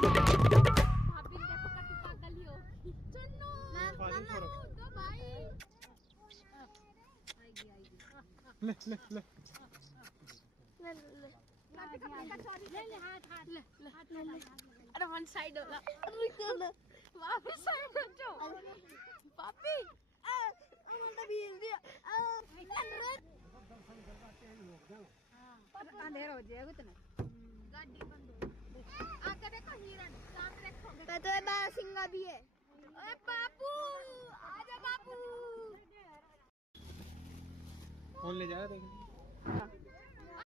भाभी देखो कति पागल ही होगी। चुन्नू दो भाई आएगी ले ले ले ले हाथ ले अरे वन साइड होला वापस साइड हटो पापी अमंता भी इंडिया अंधेरा हो जाएगा इतना गाड़ी बंद हो आके देखो हिरन सामने देखो तो ये सिंगा भी है ओए बापू आजा बापू कौन ले जाएगा देख